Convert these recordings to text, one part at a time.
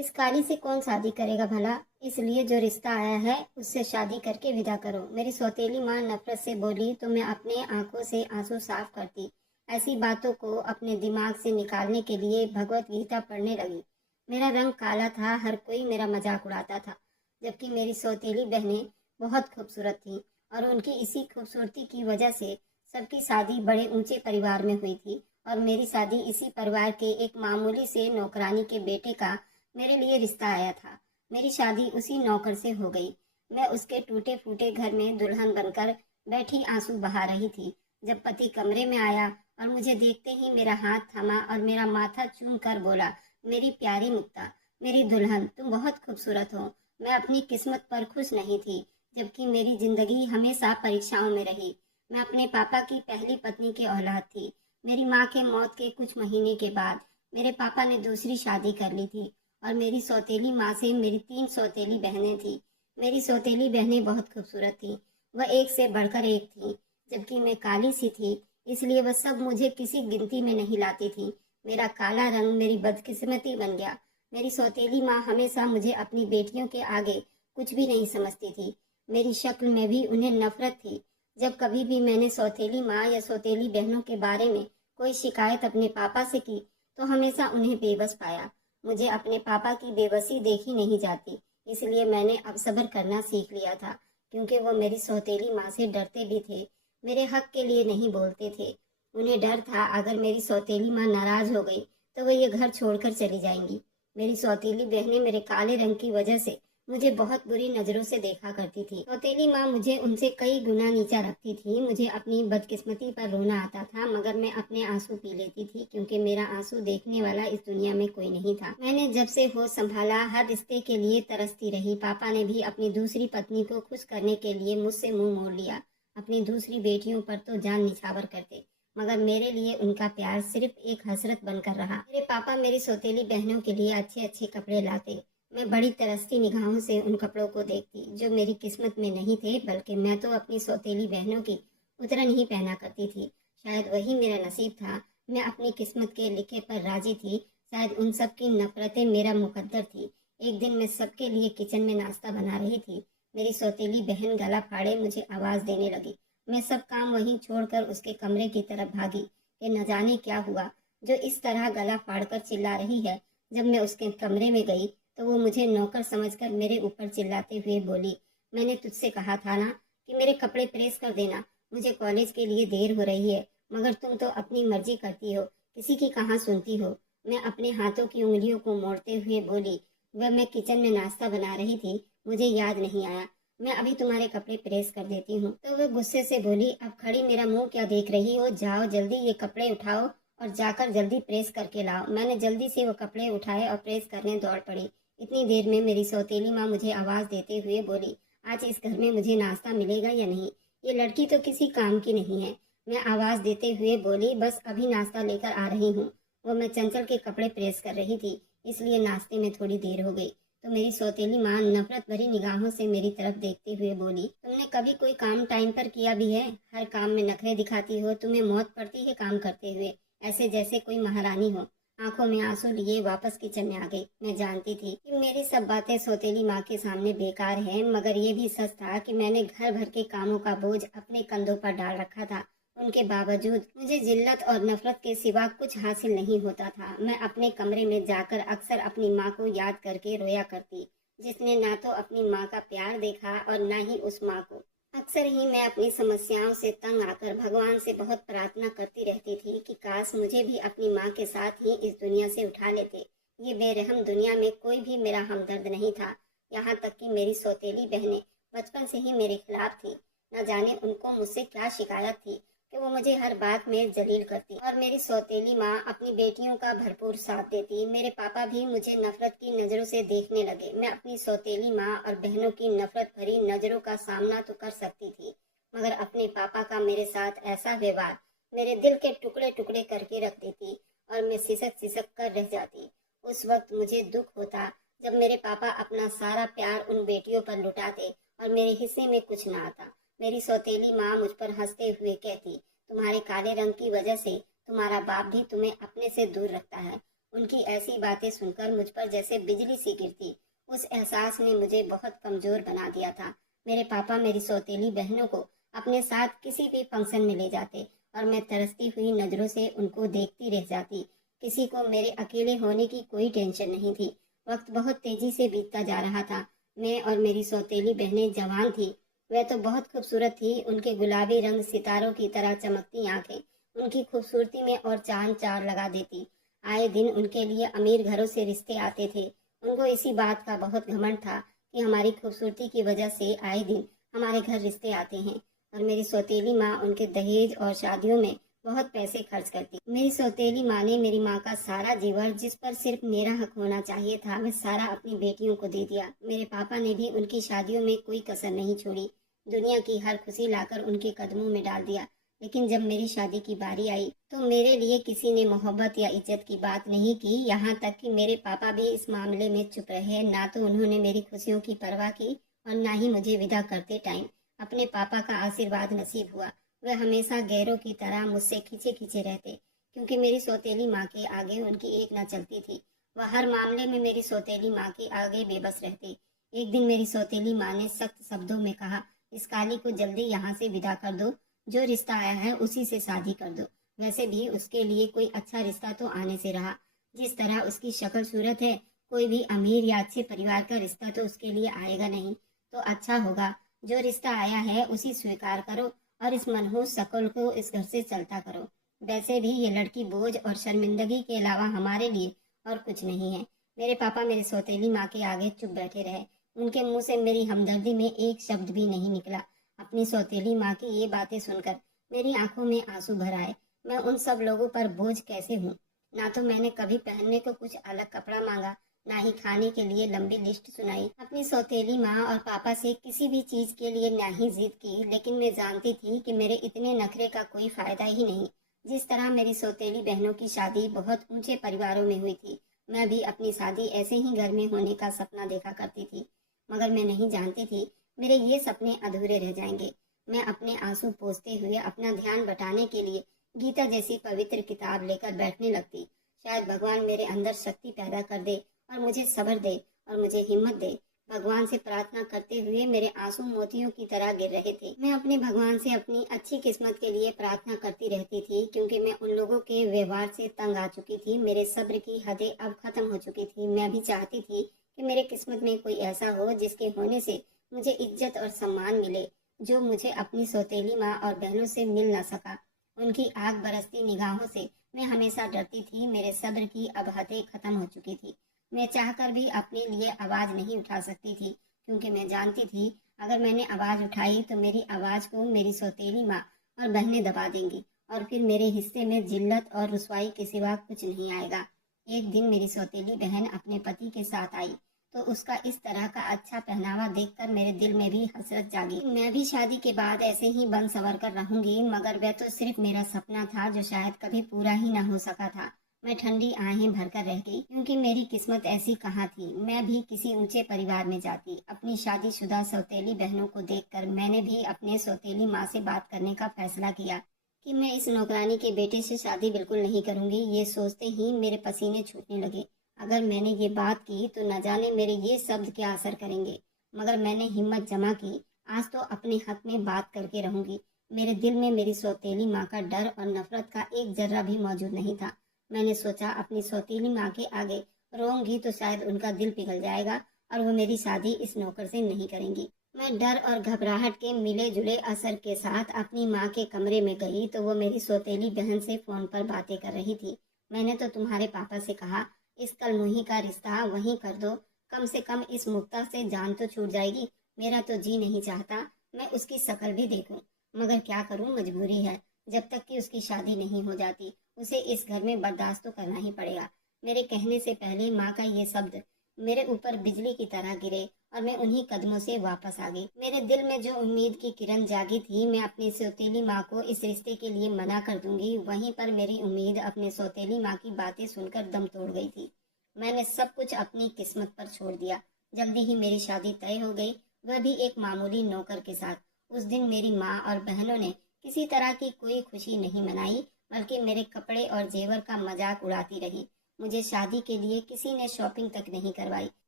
इस काली से कौन शादी करेगा भला। इसलिए जो रिश्ता आया है उससे शादी करके विदा करो। मेरी सौतेली माँ नफरत से बोली तो मैं अपने आंखों से आंसू साफ करती। ऐसी बातों को अपने दिमाग से निकालने के लिए भगवत गीता पढ़ने लगी। मेरा रंग काला था, हर कोई मेरा मजाक उड़ाता था, जबकि मेरी सौतेली बहनें बहुत खूबसूरत थीं और उनकी इसी खूबसूरती की वजह से सबकी शादी बड़े ऊंचे परिवार में हुई थी और मेरी शादी इसी परिवार के एक मामूली से नौकरानी के बेटे का मेरे लिए रिश्ता आया था। मेरी शादी उसी नौकर से हो गई। मैं उसके टूटे फूटे घर में दुल्हन बनकर बैठी आंसू बहा रही थी जब पति कमरे में आया और मुझे देखते ही मेरा हाथ थमा और मेरा माथा चूम कर बोला, मेरी प्यारी मुक्ता, मेरी दुल्हन, तुम बहुत खूबसूरत हो। मैं अपनी किस्मत पर खुश नहीं थी, जबकि मेरी जिंदगी हमेशा परीक्षाओं में रही। मैं अपने पापा की पहली पत्नी की औलाद थी। मेरी माँ के मौत के कुछ महीने के बाद मेरे पापा ने दूसरी शादी कर ली थी और मेरी सौतेली माँ से मेरी 3 सौतेली बहनें थी। मेरी सौतेली बहनें बहुत खूबसूरत थी। वह एक से बढ़कर एक थी, जबकि मैं काली सी थी, इसलिए वह सब मुझे किसी गिनती में नहीं लाती थी। मेरा काला रंग मेरी बदकिस्मती बन गया। मेरी सौतेली माँ हमेशा मुझे अपनी बेटियों के आगे कुछ भी नहीं समझती थी। मेरी शक्ल में भी उन्हें नफरत थी। जब कभी भी मैंने सौतेली माँ या सौतेली बहनों के बारे में कोई शिकायत अपने पापा से की तो हमेशा उन्हें बेबस पाया। मुझे अपने पापा की बेबसी देखी नहीं जाती, इसलिए मैंने अब सब्र करना सीख लिया था, क्योंकि वो मेरी सौतेली माँ से डरते भी थे। मेरे हक के लिए नहीं बोलते थे। उन्हें डर था अगर मेरी सौतेली माँ नाराज हो गई तो वो ये घर छोड़कर चली जाएंगी। मेरी सौतेली बहनें मेरे काले रंग की वजह से मुझे बहुत बुरी नजरों से देखा करती थी। सौतेली माँ मुझे उनसे कई गुना नीचा रखती थी। मुझे अपनी बदकिस्मती पर रोना आता था, मगर मैं अपने आंसू पी लेती थी, क्योंकि मेरा आंसू देखने वाला इस दुनिया में कोई नहीं था। मैंने जब से होश संभाला हर रिश्ते के लिए तरसती रही। पापा ने भी अपनी दूसरी पत्नी को खुश करने के लिए मुझसे मुंह मोड़ लिया। अपनी दूसरी बेटियों पर तो जान निछावर करते, मगर मेरे लिए उनका प्यार सिर्फ एक हसरत बनकर रहा। मेरे पापा मेरी सौतेली बहनों के लिए अच्छे अच्छे कपड़े लाते। मैं बड़ी तरसती निगाहों से उन कपड़ों को देखती जो मेरी किस्मत में नहीं थे, बल्कि मैं तो अपनी सौतेली बहनों की उतरन ही पहना करती थी। शायद वही मेरा नसीब था। मैं अपनी किस्मत के लिखे पर राजी थी। शायद उन सब की नफरतें मेरा मुकद्दर थी। एक दिन मैं सबके लिए किचन में नाश्ता बना रही थी। मेरी सौतेली बहन गला फाड़े मुझे आवाज देने लगी। मैं सब काम वहीं छोड़कर उसके कमरे की तरफ भागी कि न जाने क्या हुआ जो इस तरह गला फाड़कर चिल्ला रही है। जब मैं उसके कमरे में गई तो वो मुझे नौकर समझकर मेरे ऊपर चिल्लाते हुए बोली, मैंने तुझसे कहा था ना कि मेरे कपड़े प्रेस कर देना। मुझे कॉलेज के लिए देर हो रही है, मगर तुम तो अपनी मर्जी करती हो, किसी की कहाँ सुनती हो। मैं अपने हाथों की उंगलियों को मोड़ते हुए बोली, वह मैं किचन में नाश्ता बना रही थी, मुझे याद नहीं आया। मैं अभी तुम्हारे कपड़े प्रेस कर देती हूँ। तो वह गुस्से से बोली, अब खड़ी मेरा मुंह क्या देख रही हो, जाओ जल्दी ये कपड़े उठाओ और जाकर जल्दी प्रेस करके लाओ। मैंने जल्दी से वो कपड़े उठाए और प्रेस करने दौड़ पड़ी। इतनी देर में मेरी सौतेली माँ मुझे आवाज देते हुए बोली, आज इस घर में मुझे नाश्ता मिलेगा या नहीं? ये लड़की तो किसी काम की नहीं है। मैं आवाज देते हुए बोली, बस अभी नाश्ता लेकर आ रही हूँ। वो मैं चंचल के कपड़े प्रेस कर रही थी, इसलिए नाश्ते में थोड़ी देर हो गई। तो मेरी सौतेली माँ नफरत भरी निगाहों से मेरी तरफ देखते हुए बोली, तुमने कभी कोई काम टाइम पर किया भी है? हर काम में नखरे दिखाती हो, तुम्हें मौत पड़ती है काम करते हुए, ऐसे जैसे कोई महारानी हो। आंखों में आंसू लिए वापस किचन में आ गई। मैं जानती थी कि मेरी सब बातें सौतेली माँ के सामने बेकार हैं, मगर ये भी सच था कि मैंने घर भर के कामों का बोझ अपने कंधों पर डाल रखा था। उनके बावजूद मुझे जिल्लत और नफरत के सिवा कुछ हासिल नहीं होता था। मैं अपने कमरे में जाकर अक्सर अपनी माँ को याद करके रोया करती, जिसने ना तो अपनी माँ का प्यार देखा और ना ही उस माँ को। अक्सर ही मैं अपनी समस्याओं से तंग आकर भगवान से बहुत प्रार्थना करती रहती थी कि काश मुझे भी अपनी माँ के साथ ही इस दुनिया से उठा लेते। ये बेरहम दुनिया में कोई भी मेरा हमदर्द नहीं था। यहाँ तक कि मेरी सौतेली बहनें बचपन से ही मेरे खिलाफ थी। न जाने उनको मुझसे क्या शिकायत थी कि वो मुझे हर बात में जलील करती और मेरी सौतेली माँ अपनी बेटियों का भरपूर साथ देती। मेरे पापा भी मुझे नफरत की नजरों से देखने लगे। मैं अपनी सौतेली माँ और बहनों की नफरत भरी नजरों का सामना तो कर सकती थी, मगर अपने पापा का मेरे साथ ऐसा व्यवहार मेरे दिल के टुकड़े टुकड़े करके रख देती और मैं सिसक सिसक कर रह जाती। उस वक्त मुझे दुख होता जब मेरे पापा अपना सारा प्यार उन बेटियों पर लुटाते और मेरे हिस्से में कुछ न आता। मेरी सौतेली माँ मुझ पर हंसते हुए कहती, तुम्हारे काले रंग की वजह से तुम्हारा बाप भी तुम्हें अपने से दूर रखता है उनकी ऐसी बातें सुनकर मुझ पर जैसे बिजली सी गिरती। उस एहसास ने मुझे बहुत कमजोर बना दिया था। मेरे पापा मेरी सौतेली बहनों को अपने साथ किसी भी फंक्शन में ले जाते और मैं तरसती हुई नजरों से उनको देखती रह जाती। किसी को मेरे अकेले होने की कोई टेंशन नहीं थी। वक्त बहुत तेजी से बीतता जा रहा था। मैं और मेरी सौतेली बहनें जवान थी। वह तो बहुत खूबसूरत थी। उनके गुलाबी रंग सितारों की तरह चमकती आंखें उनकी खूबसूरती में और चांद चार लगा देती। आए दिन उनके लिए अमीर घरों से रिश्ते आते थे। उनको इसी बात का बहुत घमंड था कि हमारी खूबसूरती की वजह से आए दिन हमारे घर रिश्ते आते हैं। और मेरी सौतेली माँ उनके दहेज और शादियों में बहुत पैसे खर्च करती। मेरी सौतेली माँ ने मेरी माँ का सारा जीवन, जिस पर सिर्फ मेरा हक होना चाहिए था, वह सारा अपनी बेटियों को दे दिया। मेरे पापा ने भी उनकी शादियों में कोई कसर नहीं छोड़ी। दुनिया की हर खुशी लाकर उनके कदमों में डाल दिया। लेकिन जब मेरी शादी की बारी आई तो मेरे लिए किसी ने मोहब्बत या इज्जत की बात नहीं की। यहाँ तक कि मेरे पापा भी इस मामले में चुप रहे। ना तो उन्होंने मेरी खुशियों की परवाह की और ना ही मुझे विदा करते टाइम अपने पापा का आशीर्वाद नसीब हुआ। वह हमेशा गैरों की तरह मुझसे खींचे खींचे रहते, क्योंकि मेरी सौतेली माँ के आगे उनकी एक न चलती थी। वह हर मामले में मेरी सौतेली माँ के आगे बेबस रहते। एक दिन मेरी सौतेली माँ ने सख्त शब्दों में कहा, इस काली को जल्दी यहाँ से विदा कर दो। जो रिश्ता आया है उसी से शादी कर दो। वैसे भी उसके लिए कोई अच्छा रिश्ता तो आने से रहा। जिस तरह उसकी शक्ल सूरत है, कोई भी अमीर या अच्छे परिवार का रिश्ता तो उसके लिए आएगा नहीं। तो अच्छा होगा, जो रिश्ता आया है उसी स्वीकार करो और इस मनहूस शक्ल को इस घर से चलता करो। वैसे भी ये लड़की बोझ और शर्मिंदगी के अलावा हमारे लिए और कुछ नहीं है। मेरे पापा मेरी सौतेली माँ के आगे चुप बैठे रहे। उनके मुंह से मेरी हमदर्दी में एक शब्द भी नहीं निकला। अपनी सौतेली माँ की ये बातें सुनकर मेरी आंखों में आंसू भर आए। मैं उन सब लोगों पर बोझ कैसे हूँ। ना तो मैंने कभी पहनने को कुछ अलग कपड़ा मांगा, ना ही खाने के लिए लंबी लिस्ट सुनाई। अपनी सौतेली माँ और पापा से किसी भी चीज के लिए ना ही जिद की, लेकिन मैं जानती थी कि मेरे इतने नखरे का कोई फायदा ही नहीं। जिस तरह मेरी सौतेली बहनों की शादी बहुत ऊंचे परिवारों में हुई थी, मैं भी अपनी शादी ऐसे ही घर में होने का सपना देखा करती थी। मगर मैं नहीं जानती थी मेरे ये सपने अधूरे रह जाएंगे। मैं अपने आंसू पोंछते हुए अपना ध्यान बटाने के लिए गीता जैसी पवित्र किताब लेकर बैठने लगती। शायद भगवान मेरे अंदर शक्ति पैदा कर दे और मुझे सब्र दे और मुझे हिम्मत दे। भगवान से प्रार्थना करते हुए मेरे आंसू मोतियों की तरह गिर रहे थे। मैं अपने भगवान से अपनी अच्छी किस्मत के लिए प्रार्थना करती रहती थी, क्योंकि मैं उन लोगों के व्यवहार से तंग आ चुकी थी। मेरे सब्र की हदें अब खत्म हो चुकी थी। मैं भी चाहती थी कि मेरे किस्मत में कोई ऐसा हो जिसके होने से मुझे इज्जत और सम्मान मिले, जो मुझे अपनी सौतेली माँ और बहनों से मिल न सका। उनकी आग बरसती निगाहों से मैं हमेशा डरती थी। मेरे सब्र की अब हदें खत्म हो चुकी थी। मैं चाहकर भी अपने लिए आवाज नहीं उठा सकती थी, क्योंकि मैं जानती थी अगर मैंने आवाज उठाई तो मेरी आवाज को मेरी सौतेली माँ और बहनें दबा देंगी और फिर मेरे हिस्से में जिल्लत और रुसवाई के सिवा कुछ नहीं आएगा। एक दिन मेरी सौतेली बहन अपने पति के साथ आई तो उसका इस तरह का अच्छा पहनावा देखकर मेरे दिल में भी हसरत जागी। मैं भी शादी के बाद ऐसे ही बन सवर कर रहूंगी, मगर वह तो सिर्फ मेरा सपना था जो शायद कभी पूरा ही न हो सका था। मैं ठंडी आहें भरकर रह गई, क्योंकि मेरी किस्मत ऐसी कहाँ थी। मैं भी किसी ऊंचे परिवार में जाती। अपनी शादीशुदा सौतेली बहनों को देखकर मैंने भी अपने सौतेली माँ से बात करने का फैसला किया कि मैं इस नौकरानी के बेटे से शादी बिल्कुल नहीं करूंगी। ये सोचते ही मेरे पसीने छूटने लगे। अगर मैंने ये बात की तो न जाने मेरे ये शब्द क्या असर करेंगे, मगर मैंने हिम्मत जमा की। आज तो अपने हक में बात करके रहूंगी। मेरे दिल में मेरी सौतेली माँ का डर और नफरत का एक जर्रा भी मौजूद नहीं था। मैंने सोचा अपनी सौतेली माँ के आगे रोऊंगी तो शायद उनका दिल पिघल जाएगा और वो मेरी शादी इस नौकर से नहीं करेंगी। मैं डर और घबराहट के मिले जुले असर के साथ अपनी माँ के कमरे में गई तो वो मेरी सौतेली बहन से फोन पर बातें कर रही थी। मैंने तो तुम्हारे पापा से कहा इस कलमुही का रिश्ता वहीं कर दो, कम से कम इस मुक्ता से जान तो छूट जाएगी। मेरा तो जी नहीं चाहता मैं उसकी शक्ल भी देखूं, मगर क्या करूं, मजबूरी है। जब तक कि उसकी शादी नहीं हो जाती उसे इस घर में बर्दाश्त तो करना ही पड़ेगा। मेरे कहने से पहले माँ का ये शब्द मेरे ऊपर बिजली की तरह गिरे और मैं उन्हीं कदमों से वापस आ गई। मेरे दिल में जो उम्मीद की किरण जागी थी मैं अपनी सौतेली माँ को इस रिश्ते के लिए मना कर दूंगी, वहीं पर मेरी उम्मीद अपने सौतेली माँ की बातें सुनकर दम तोड़ गई थी। मैंने सब कुछ अपनी किस्मत पर छोड़ दिया। जल्दी ही मेरी शादी तय हो गई, वह भी एक मामूली नौकर के साथ। उस दिन मेरी माँ और बहनों ने किसी तरह की कोई खुशी नहीं मनाई, बल्कि मेरे कपड़े और जेवर का मजाक उड़ाती रही। मुझे शादी के लिए किसी ने शॉपिंग तक नहीं करवाई,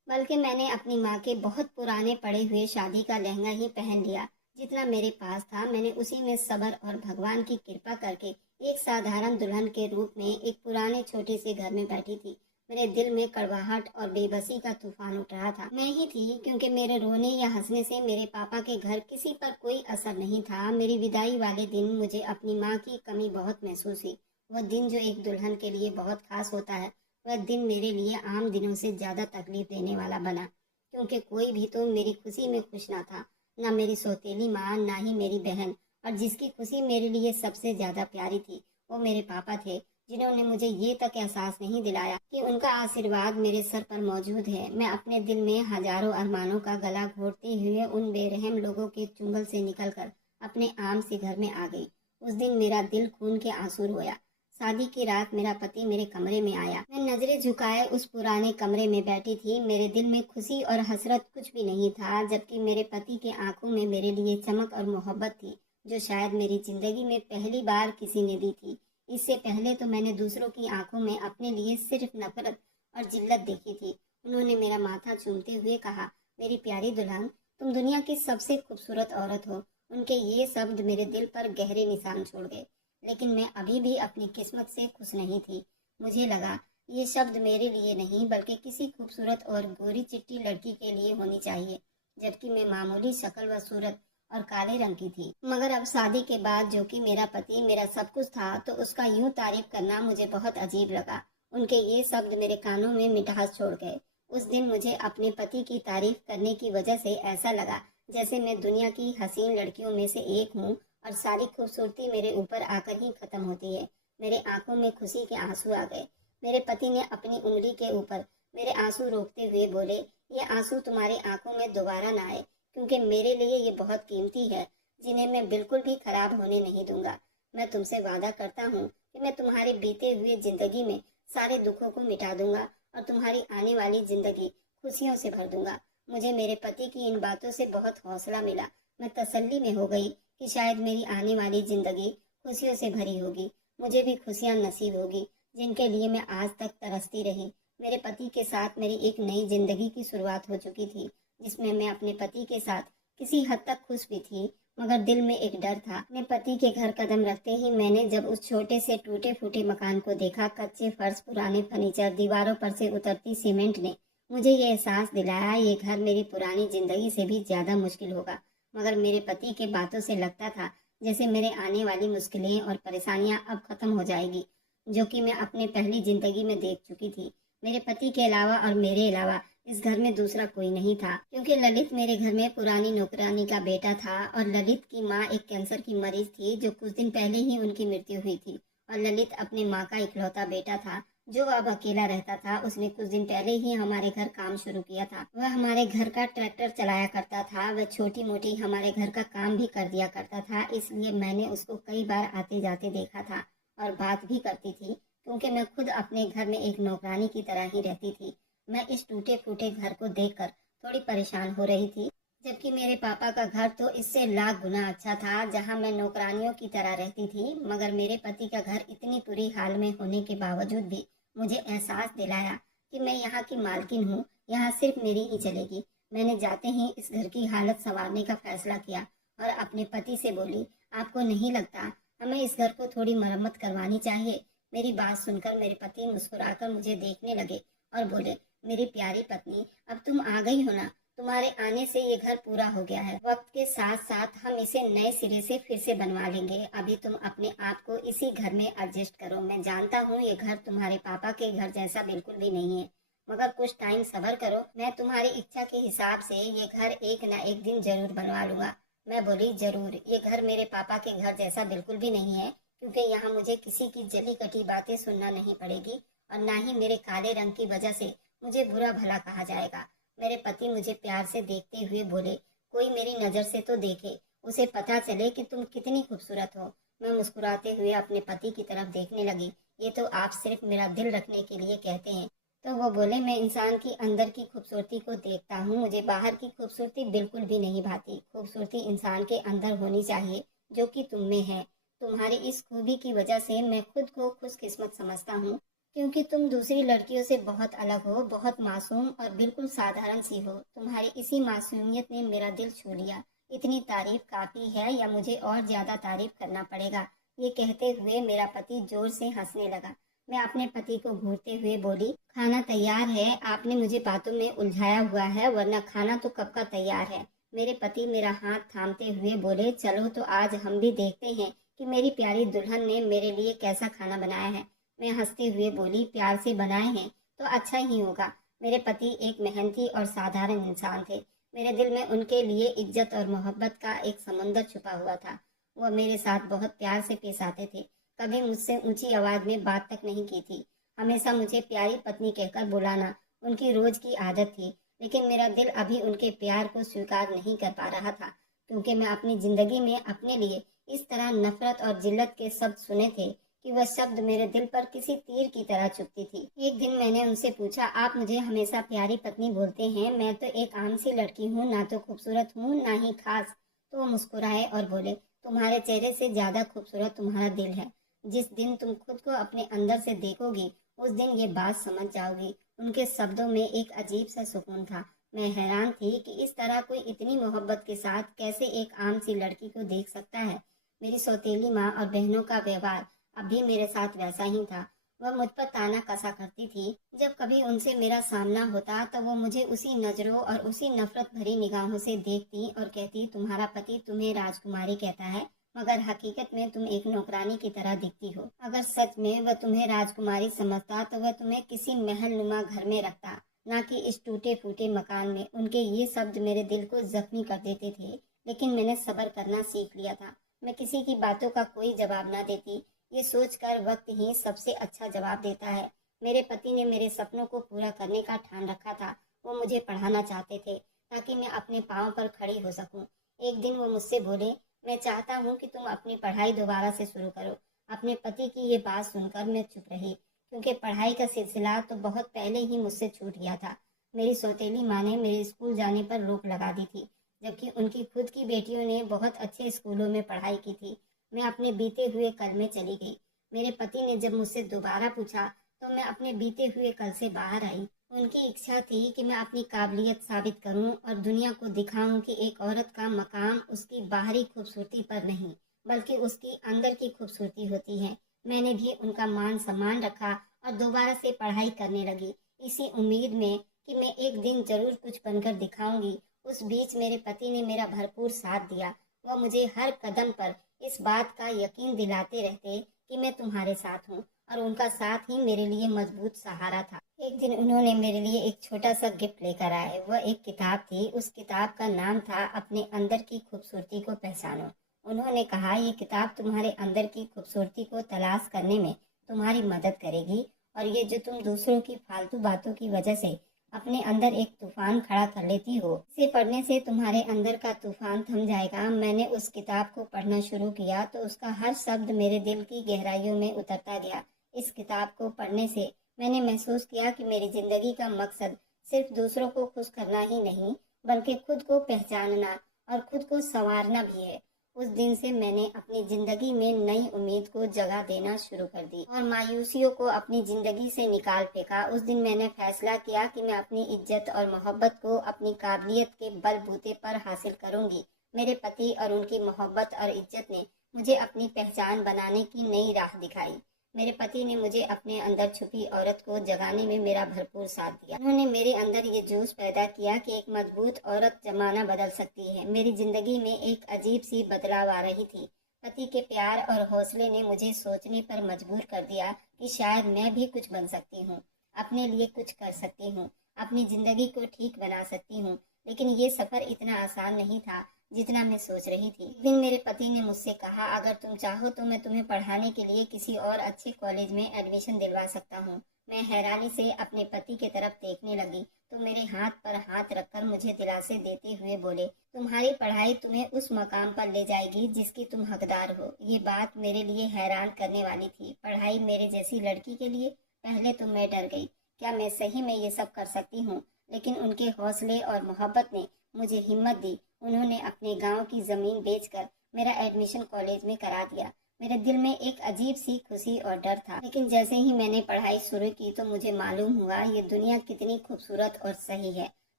बल्कि मैंने अपनी माँ के बहुत पुराने पड़े हुए शादी का लहंगा ही पहन लिया। जितना मेरे पास था मैंने उसी में सब्र और भगवान की कृपा करके एक साधारण दुल्हन के रूप में एक पुराने छोटे से घर में बैठी थी। मेरे दिल में कड़वाहट और बेबसी का तूफान उठ रहा था। मैं ही थी, क्योंकि मेरे रोने या हंसने से मेरे पापा के घर किसी पर कोई असर नहीं था। मेरी विदाई वाले दिन मुझे अपनी माँ की कमी बहुत महसूस हुई। वह दिन जो एक दुल्हन के लिए बहुत खास होता है, वह दिन मेरे लिए आम दिनों से ज्यादा तकलीफ देने वाला बना, क्योंकि कोई भी तो मेरी खुशी में खुश ना था, ना मेरी सौतेली माँ, ना ही मेरी बहन। और जिसकी खुशी मेरे लिए सबसे ज्यादा प्यारी थी, वो मेरे पापा थे, जिन्होंने मुझे ये तक एहसास नहीं दिलाया कि उनका आशीर्वाद मेरे सर पर मौजूद है। मैं अपने दिल में हजारों अरमानों का गला घोटते हुए उन बेरहम लोगों के चुंगल से निकलकर अपने आम से घर में आ गई। उस दिन मेरा दिल खून के आंसू रोया। शादी की रात मेरा पति मेरे कमरे में आया। मैं नजरें झुकाए उस पुराने कमरे में बैठी थी। मेरे दिल में खुशी और हसरत कुछ भी नहीं था, जबकि मेरे पति के आंखों में मेरे लिए चमक और मोहब्बत थी, जो शायद मेरी जिंदगी में पहली बार किसी ने दी थी। इससे पहले तो मैंने दूसरों की आंखों में अपने लिए सिर्फ नफरत और जिल्लत देखी थी। उन्होंने मेरा माथा चूमते हुए कहा, मेरी प्यारी दुल्हन, तुम दुनिया की सबसे खूबसूरत औरत हो। उनके ये शब्द मेरे दिल पर गहरे निशान छोड़ गए। लेकिन मैं अभी भी अपनी किस्मत से खुश नहीं थी। मुझे लगा ये शब्द मेरे लिए नहीं, बल्कि किसी खूबसूरत और गोरी चिट्टी लड़की के लिए होनी चाहिए, जबकि मैं मामूली शक्ल व सूरत और काले रंग की थी। मगर अब शादी के बाद, जो कि मेरा पति मेरा सब कुछ था, तो उसका यूं तारीफ करना मुझे बहुत अजीब लगा। उनके ये शब्द मेरे कानों में मिठास छोड़ गए। उस दिन मुझे अपने पति की तारीफ करने की वजह से ऐसा लगा जैसे मैं दुनिया की हसीन लड़कियों में से एक हूँ और सारी खूबसूरती मेरे ऊपर आकर ही खत्म होती है। मेरे आंखों में खुशी के आंसू आ गए। मेरे पति ने अपनी उंगली के ऊपर मेरे आंसू रोकते हुए बोले, ये आंसू तुम्हारी आंखों में दोबारा ना आए, क्योंकि मेरे लिए ये बहुत कीमती है, जिन्हें मैं बिल्कुल भी खराब होने नहीं दूंगा। मैं तुमसे वादा करता हूँ कि मैं तुम्हारे बीते हुए जिंदगी में सारे दुखों को मिटा दूंगा और तुम्हारी आने वाली जिंदगी खुशियों से भर दूंगा। मुझे मेरे पति की इन बातों से बहुत हौसला मिला। मैं तसल्ली में हो गई कि शायद मेरी आने वाली जिंदगी खुशियों से भरी होगी। मुझे भी खुशियां नसीब होगी, जिनके लिए मैं आज तक तरसती रही। मेरे पति के साथ मेरी एक नई जिंदगी की शुरुआत हो चुकी थी, जिसमें मैं अपने पति के साथ किसी हद तक खुश भी थी, मगर दिल में एक डर था। अपने पति के घर कदम रखते ही मैंने जब उस छोटे से टूटे फूटे मकान को देखा, कच्चे फर्श, पुराने फर्नीचर, दीवारों पर से उतरती सीमेंट ने मुझे ये एहसास दिलाया, ये घर मेरी पुरानी जिंदगी से भी ज्यादा मुश्किल होगा। मगर मेरे पति के बातों से लगता था जैसे मेरे आने वाली मुश्किलें और परेशानियां अब खत्म हो जाएगी, जो कि मैं अपने पहली जिंदगी में देख चुकी थी। मेरे पति के अलावा और मेरे अलावा इस घर में दूसरा कोई नहीं था, क्योंकि ललित मेरे घर में पुरानी नौकरानी का बेटा था और ललित की माँ एक कैंसर की मरीज थी, जो कुछ दिन पहले ही उनकी मृत्यु हुई थी। और ललित अपने माँ का इकलौता बेटा था, जो अब अकेला रहता था। उसने कुछ दिन पहले ही हमारे घर काम शुरू किया था। वह हमारे घर का ट्रैक्टर चलाया करता था। वह छोटी मोटी हमारे घर का काम भी कर दिया करता था, इसलिए मैंने उसको कई बार आते जाते देखा था और बात भी करती थी, क्योंकि मैं खुद अपने घर में एक नौकरानी की तरह ही रहती थी। मैं इस टूटे फूटे घर को देखकर थोड़ी परेशान हो रही थी, जबकि मेरे पापा का घर तो इससे लाख गुना अच्छा था, जहां मैं नौकरानियों की तरह रहती थी। मगर मेरे पति का घर इतनी बुरी हाल में होने के बावजूद भी मुझे एहसास दिलाया कि मैं यहाँ की मालकिन हूँ, यहाँ सिर्फ मेरी ही चलेगी। मैंने जाते ही इस घर की हालत संवारने का फैसला किया और अपने पति से बोली, आपको नहीं लगता हमें इस घर को थोड़ी मरम्मत करवानी चाहिए? मेरी बात सुनकर मेरे पति मुस्कुराकर मुझे देखने लगे और बोले, मेरी प्यारी पत्नी, अब तुम आ गई हो ना, तुम्हारे आने से ये घर पूरा हो गया है। वक्त के साथ साथ हम इसे नए सिरे से फिर से बनवा लेंगे। अभी तुम अपने आप को इसी घर में एडजस्ट करो। मैं जानता हूँ ये घर तुम्हारे पापा के घर जैसा बिल्कुल भी नहीं है, मगर कुछ टाइम सब्र करो। मैं तुम्हारी इच्छा के हिसाब से ये घर एक न एक दिन जरूर बनवा लूंगा। मैं बोली, जरूर। ये घर मेरे पापा के घर जैसा बिल्कुल भी नहीं है, क्योंकि यहाँ मुझे किसी की जली कटी बातें सुनना नहीं पड़ेगी और न ही मेरे काले रंग की वजह से मुझे बुरा भला कहा जाएगा। मेरे पति मुझे प्यार से देखते हुए बोले, कोई मेरी नजर से तो देखे, उसे पता चले कि तुम कितनी खूबसूरत हो। मैं मुस्कुराते हुए अपने पति की तरफ देखने लगी। ये तो आप सिर्फ मेरा दिल रखने के लिए कहते हैं। तो वो बोले, मैं इंसान की अंदर की खूबसूरती को देखता हूँ, मुझे बाहर की खूबसूरती बिल्कुल भी नहीं भाती। खूबसूरती इंसान के अंदर होनी चाहिए, जो कि तुम में है। तुम्हारी इस खूबी की वजह से मैं खुद को खुशकिस्मत समझता हूँ। क्योंकि तुम दूसरी लड़कियों से बहुत अलग हो, बहुत मासूम और बिल्कुल साधारण सी हो। तुम्हारी इसी मासूमियत ने मेरा दिल छू लिया। इतनी तारीफ काफी है या मुझे और ज्यादा तारीफ करना पड़ेगा? ये कहते हुए मेरा पति जोर से हंसने लगा। मैं अपने पति को घूरते हुए बोली, खाना तैयार है। आपने मुझे बातों में उलझाया हुआ है, वरना खाना तो कब का तैयार है। मेरे पति मेरा हाथ थामते हुए बोले, चलो तो आज हम भी देखते हैं कि मेरी प्यारी दुल्हन ने मेरे लिए कैसा खाना बनाया है। मैं हंसते हुए बोली, प्यार से बनाए हैं तो अच्छा ही होगा। मेरे पति एक मेहनती और साधारण इंसान थे। मेरे दिल में उनके लिए इज्जत और मोहब्बत का एक समंदर छुपा हुआ था। वह मेरे साथ बहुत प्यार से पेश आते थे। कभी मुझसे ऊंची आवाज में बात तक नहीं की थी। हमेशा मुझे प्यारी पत्नी कहकर बुलाना उनकी रोज की आदत थी। लेकिन मेरा दिल अभी उनके प्यार को स्वीकार नहीं कर पा रहा था, क्योंकि मैं अपनी जिंदगी में अपने लिए इस तरह नफरत और जिल्लत के शब्द सुने थे कि वह शब्द मेरे दिल पर किसी तीर की तरह चुभती थी। एक दिन मैंने उनसे पूछा, आप मुझे हमेशा प्यारी पत्नी बोलते हैं, मैं तो एक आम सी लड़की हूँ, ना तो खूबसूरत हूँ ना ही खास। तो वो मुस्कुराए और बोले, तुम्हारे चेहरे से ज्यादा खूबसूरत तुम्हारा दिल है। जिस दिन तुम खुद को अपने अंदर से देखोगी उस दिन ये बात समझ जाओगी। उनके शब्दों में एक अजीब सा सुकून था। मैं हैरान थी कि इस तरह कोई इतनी मोहब्बत के साथ कैसे एक आम सी लड़की को देख सकता है। मेरी सौतेली माँ और बहनों का व्यवहार अब भी मेरे साथ वैसा ही था। वह मुझ पर ताना कसा करती थी। जब कभी उनसे मेरा सामना होता तो वो मुझे उसी नजरों और उसी नफरत भरी निगाहों से देखती और कहती, तुम्हारा पति तुम्हें राजकुमारी कहता है, मगर हकीकत में तुम एक नौकरानी की तरह दिखती हो। अगर सच में वह तुम्हें राजकुमारी समझता तो वह तुम्हें किसी महल नुमा घर में रखता, ना कि इस टूटे फूटे मकान में। उनके ये शब्द मेरे दिल को जख्मी कर देते थे, लेकिन मैंने सब्र करना सीख लिया था। मैं किसी की बातों का कोई जवाब ना देती। ये सोचकर वक्त ही सबसे अच्छा जवाब देता है। मेरे पति ने मेरे सपनों को पूरा करने का ठान रखा था। वो मुझे पढ़ाना चाहते थे ताकि मैं अपने पाँव पर खड़ी हो सकूं। एक दिन वो मुझसे बोले, मैं चाहता हूँ कि तुम अपनी पढ़ाई दोबारा से शुरू करो। अपने पति की ये बात सुनकर मैं चुप रही, क्योंकि पढ़ाई का सिलसिला तो बहुत पहले ही मुझसे छूट गया था। मेरी सौतेली माँ ने मेरे स्कूल जाने पर रोक लगा दी थी, जबकि उनकी खुद की बेटियों ने बहुत अच्छे स्कूलों में पढ़ाई की थी। मैं अपने बीते हुए कल में चली गई। मेरे पति ने जब मुझसे दोबारा पूछा तो मैं अपने बीते हुए कल से बाहर आई। उनकी इच्छा थी कि मैं अपनी काबिलियत साबित करूं और दुनिया को दिखाऊं कि एक औरत का मकाम उसकी बाहरी खूबसूरती पर नहीं, बल्कि उसकी अंदर की खूबसूरती होती है। मैंने भी उनका मान सम्मान रखा और दोबारा से पढ़ाई करने लगी, इसी उम्मीद में कि मैं एक दिन जरूर कुछ बनकर दिखाऊंगी। उस बीच मेरे पति ने मेरा भरपूर साथ दिया। वह मुझे हर कदम पर इस बात का यकीन दिलाते रहते कि मैं तुम्हारे साथ हूँ, और उनका साथ ही मेरे लिए मजबूत सहारा था। एक दिन उन्होंने मेरे लिए एक छोटा सा गिफ्ट लेकर आए। वह एक किताब थी। उस किताब का नाम था अपने अंदर की खूबसूरती को पहचानो। उन्होंने कहा, ये किताब तुम्हारे अंदर की खूबसूरती को तलाश करने में तुम्हारी मदद करेगी, और ये जो तुम दूसरों की फालतू बातों की वजह से अपने अंदर एक तूफान खड़ा कर लेती हो, इसे पढ़ने से तुम्हारे अंदर का तूफान थम जाएगा। मैंने उस किताब को पढ़ना शुरू किया तो उसका हर शब्द मेरे दिल की गहराइयों में उतरता गया। इस किताब को पढ़ने से मैंने महसूस किया कि मेरी जिंदगी का मकसद सिर्फ दूसरों को खुश करना ही नहीं, बल्कि खुद को पहचानना और खुद को संवारना भी है। उस दिन से मैंने अपनी जिंदगी में नई उम्मीद को जगह देना शुरू कर दी और मायूसियों को अपनी जिंदगी से निकाल फेंका। उस दिन मैंने फैसला किया कि मैं अपनी इज्जत और मोहब्बत को अपनी काबिलियत के बलबूते पर हासिल करूंगी। मेरे पति और उनकी मोहब्बत और इज्जत ने मुझे अपनी पहचान बनाने की नई राह दिखाई। मेरे पति ने मुझे अपने अंदर छुपी औरत को जगाने में मेरा भरपूर साथ दिया। उन्होंने मेरे अंदर ये जोश पैदा किया कि एक मजबूत औरत जमाना बदल सकती है। मेरी जिंदगी में एक अजीब सी बदलाव आ रही थी। पति के प्यार और हौसले ने मुझे सोचने पर मजबूर कर दिया कि शायद मैं भी कुछ बन सकती हूँ, अपने लिए कुछ कर सकती हूँ, अपनी जिंदगी को ठीक बना सकती हूँ। लेकिन ये सफर इतना आसान नहीं था जितना मैं सोच रही थी। एक दिन मेरे पति ने मुझसे कहा, अगर तुम चाहो तो मैं तुम्हें पढ़ाने के लिए किसी और अच्छे कॉलेज में एडमिशन दिलवा सकता हूँ। मैं हैरानी से अपने पति की तरफ देखने लगी तो मेरे हाथ पर हाथ रखकर मुझे दिलासे देते हुए बोले, तुम्हारी पढ़ाई तुम्हें उस मकाम पर ले जाएगी जिसकी तुम हकदार हो। ये बात मेरे लिए हैरान करने वाली थी। पढ़ाई मेरे जैसी लड़की के लिए? पहले तो मैं डर गई, क्या मैं सही में ये सब कर सकती हूँ? लेकिन उनके हौसले और मोहब्बत ने मुझे हिम्मत दी। उन्होंने अपने गांव की जमीन बेचकर मेरा एडमिशन कॉलेज में करा दिया। मेरे दिल में एक अजीब सी खुशी और डर था, लेकिन जैसे ही मैंने पढ़ाई शुरू की तो मुझे मालूम हुआ ये दुनिया कितनी खूबसूरत और सही है।